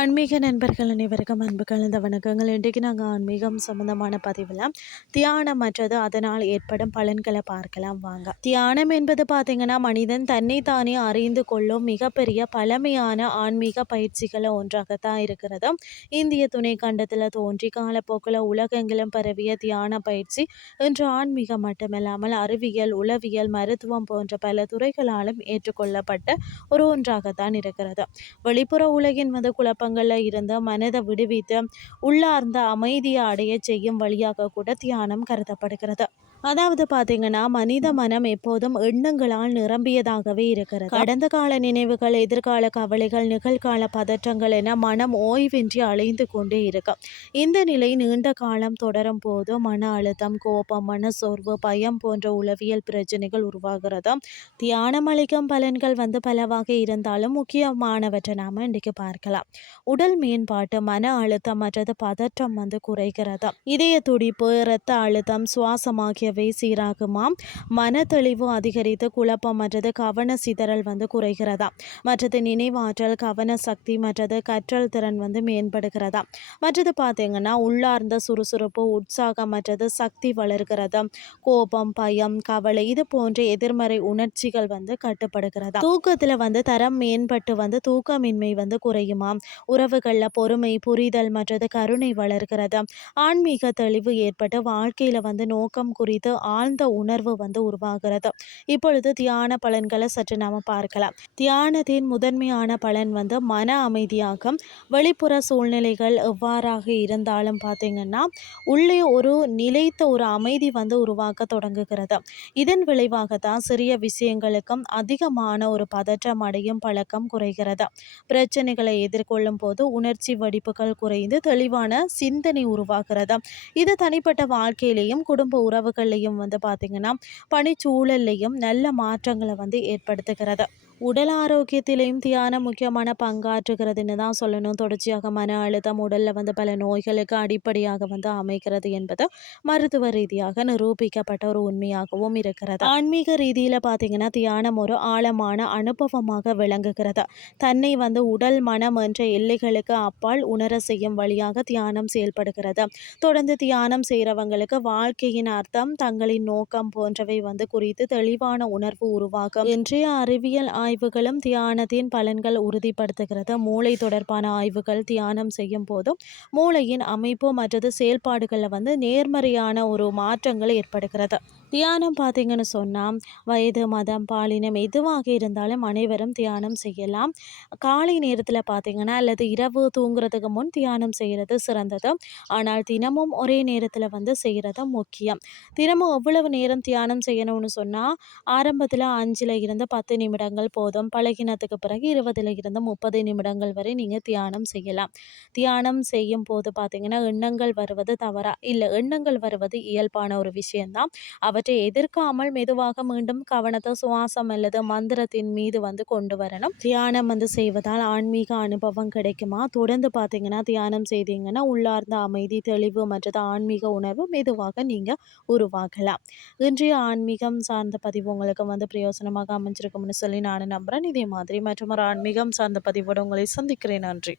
ஆன்மீக நண்பர்கள் அனைவருக்கும் அன்பு கலந்த வணக்கங்கள். இன்றைக்கு நாங்கள் ஆன்மீகம் சம்பந்தமான பதிவில் தியானம் மற்றது அதனால் ஏற்படும் பலன்களை பார்க்கலாம். வாங்க. தியானம் என்பது பார்த்திங்கன்னா மனிதன் தன்னை தானே அறிந்து கொள்ளும் மிகப்பெரிய பழமையான ஆன்மீக பயிற்சிகளை ஒன்றாகத்தான் இருக்கிறது. இந்திய துணை கண்டத்தில் தோன்றி காலப்போக்கில் உலகெங்கிலும் பரவிய தியான பயிற்சி இன்று ஆன்மீகம் மட்டுமில்லாமல் அறிவியல் உளவியல் மருத்துவம் போன்ற பல துறைகளாலும் ஏற்றுக்கொள்ளப்பட்ட ஒரு ஒன்றாகத்தான் இருக்கிறது. வெளிப்புற உலகின் வந்து குழப்பம் துன்பங்களில் இருந்து மனதை விடுவித்து உள்ளார்ந்த அமைதியை அடைய செய்யும் வழியாக கூட தியானம் கருதப்படுகிறது. அதாவது பார்த்தீங்கன்னா மனித மனம் எப்போதும் எண்ணங்களால் நிரம்பியதாகவே இருக்கிறது. கடந்த கால நினைவுகள் எதிர்கால கவலைகள் நிகழ்கால பதற்றங்கள் என மனம் ஓய்வின்றி அலைந்து கொண்டே இருக்கும். இந்த நிலை நீண்ட காலம் தொடரும் போது மன அழுத்தம் கோபம் மனசோர்வு பயம் போன்ற உளவியல் பிரச்சனைகள் உருவாகிறது தியானம் அளிக்கும் பலன்கள் வந்து பலவாக இருந்தாலும் முக்கியமானவற்றை நாம இன்றைக்கு பார்க்கலாம். உடல் மேம்பாட்டு மன அழுத்தம் மற்றது பதற்றம் வந்து குறைகிறது. இதய துடிப்பு இரத்த அழுத்தம் சுவாசம் ஆகியவை சீராகுமாம். மன அதிகரித்து குழப்பம் மற்றது கவன சிதறல் வந்து குறைகிறதா? மற்றது நினைவாற்றல் கவன சக்தி மற்றது கற்றல் திறன் வந்து மேம்படுகிறதா? மற்றது பார்த்தீங்கன்னா உள்ளார்ந்த சுறுசுறுப்பு உற்சாகம் மற்றது சக்தி வளர்கிறது? கோபம் பயம் கவலை இது போன்ற எதிர்மறை உணர்ச்சிகள் வந்து கட்டுப்படுகிறதா? தூக்கத்தில் வந்து தரம் மேம்பட்டு வந்து தூக்கமின்மை வந்து குறையுமாம்? உறவுகளில் பொறுமை புரிதல் மற்றது கருணை வளர்கிறது? ஆன்மீக தெளிவு ஏற்பட்டு வாழ்க்கையில் வந்து நோக்கம் குறித்து ஆழ்ந்த உணர்வு வந்து உருவாகிறது. இப்பொழுது தியான பலன்களை சற்று நாம் பார்க்கலாம். தியானத்தின் முதன்மையான பலன் வந்து மன அமைதியாகும் வெளிப்புற சூழ்நிலைகள் எவ்வாறாக இருந்தாலும் பார்த்தீங்கன்னா உள்ளே ஒரு நிலைத்த ஒரு அமைதி வந்து உருவாக்க தொடங்குகிறது. இதன் விளைவாக தான் சிறிய விஷயங்களுக்கும் அதிகமான ஒரு பதற்றம் அடையும் பழக்கம் குறைகிறது. பிரச்சனைகளை எதிர்கொள்ளும் போது உணர்ச்சி வடிப்புகள் குறைந்து தெளிவான சிந்தனை உருவாகிறது. இது தனிப்பட்ட வாழ்க்கையிலேயும் குடும்ப உறவுகள்லையும் வந்து பார்த்திங்கன்னா பனிச்சூழல்லையும் நல்ல மாற்றங்களை வந்து ஏற்படுத்துகிறது. உடல் ஆரோக்கியத்திலையும் தியானம் முக்கியமான பங்காற்றுகிறதுன்னு தான் சொல்லணும். தொடர்ச்சியாக மன அழுத்தம் உடலில் வந்து பல நோய்களுக்கு அடிப்படையாக வந்து அமைக்கிறது என்பது மருத்துவ ரீதியாக நிரூபிக்கப்பட்ட ஒரு உண்மையாகவும் இருக்கிறது. ஆன்மீக ரீதியில் பார்த்தீங்கன்னா தியானம் ஒரு ஆழமான அனுபவமாக விளங்குகிறது. தன்னை வந்து உடல் மனம் என்ற எல்லைகளுக்கு அப்பால் உணர செய்யும் வழியாக தியானம் செயல்படுகிறது. தொடர்ந்து தியானம் செய்கிறவங்களுக்கு வாழ்க்கையின் அர்த்தம் தங்களின் நோக்கம் போன்றவை வந்து குறித்து தெளிவான உணர்வு உருவாகும் இன்றைய அறிவியல் ஆய்வுகளும் தியானத்தின் பலன்கள் உறுதிப்படுத்துகிறது. மூளை தொடர்பான ஆய்வுகள் தியானம் செய்யும் போதும் மூளையின் அமைப்பு மற்றது செயல்பாடுகளில் வந்து நேர்மறையான ஒரு மாற்றங்கள் ஏற்படுகிறது. தியானம் பார்த்தீங்கன்னு சொன்னால் வயது மதம் பாலினம் எதுவாக இருந்தாலும் அனைவரும் தியானம் செய்யலாம். காலை நேரத்தில் பார்த்தீங்கன்னா அல்லது இரவு தூங்குறதுக்கு முன் தியானம் செய்கிறது சிறந்தது. ஆனால் தினமும் ஒரே நேரத்தில் வந்து செய்கிறது முக்கியம். தினமும் எவ்வளவு நேரம் தியானம் செய்யணும்னு சொன்னால் ஆரம்பத்தில் அஞ்சில் இருந்து பத்து நிமிடங்கள் போதும். பழகினத்துக்கு பிறகு இருபதுல இருந்து முப்பது நிமிடங்கள் வரை நீங்கள் தியானம் செய்யலாம். தியானம் செய்யும் போது பார்த்தீங்கன்னா எண்ணங்கள் வருவது தவறா? இல்லை எண்ணங்கள் வருவது இயல்பான ஒரு விஷயந்தான் அவ அவற்றை எதிர்க்காமல் மெதுவாக மீண்டும் கவனத்தை சுவாசம் அல்லது மந்திரத்தின் மீது வந்து கொண்டு வரணும். தியானம் வந்து செய்வதால் ஆன்மீக அனுபவம் கிடைக்குமா? தொடர்ந்து பார்த்தீங்கன்னா தியானம் செய்தீங்கன்னா உள்ளார்ந்த அமைதி தெளிவு மற்றது ஆன்மீக உணர்வு மெதுவாக நீங்கள் உருவாகலாம். இன்றைய ஆன்மீகம் சார்ந்த பதிவு உங்களுக்கு வந்து பிரயோசனமாக அமைஞ்சிருக்கும்னு சொல்லி நான் நம்புகிறேன் இதே மாதிரி மற்றும் ஒரு ஆன்மீகம் சார்ந்த பதிவோடு உங்களை சந்திக்கிறேன். நன்றி.